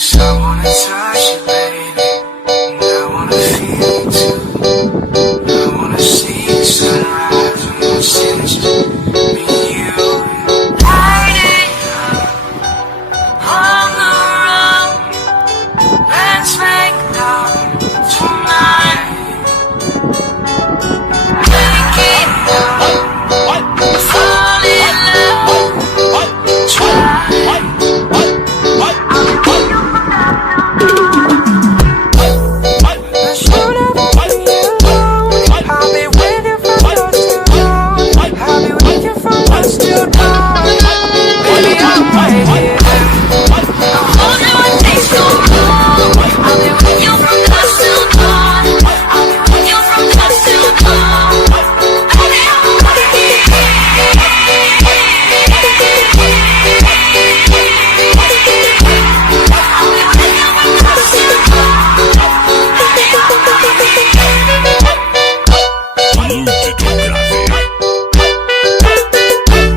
'Cause I wanna touch you, baby, and I wanna feel you too. I wanna see the sunrise when the city's just me and you. Lighting up on the road, let's make love tonight. Making love, fall in love, try. Muito grave.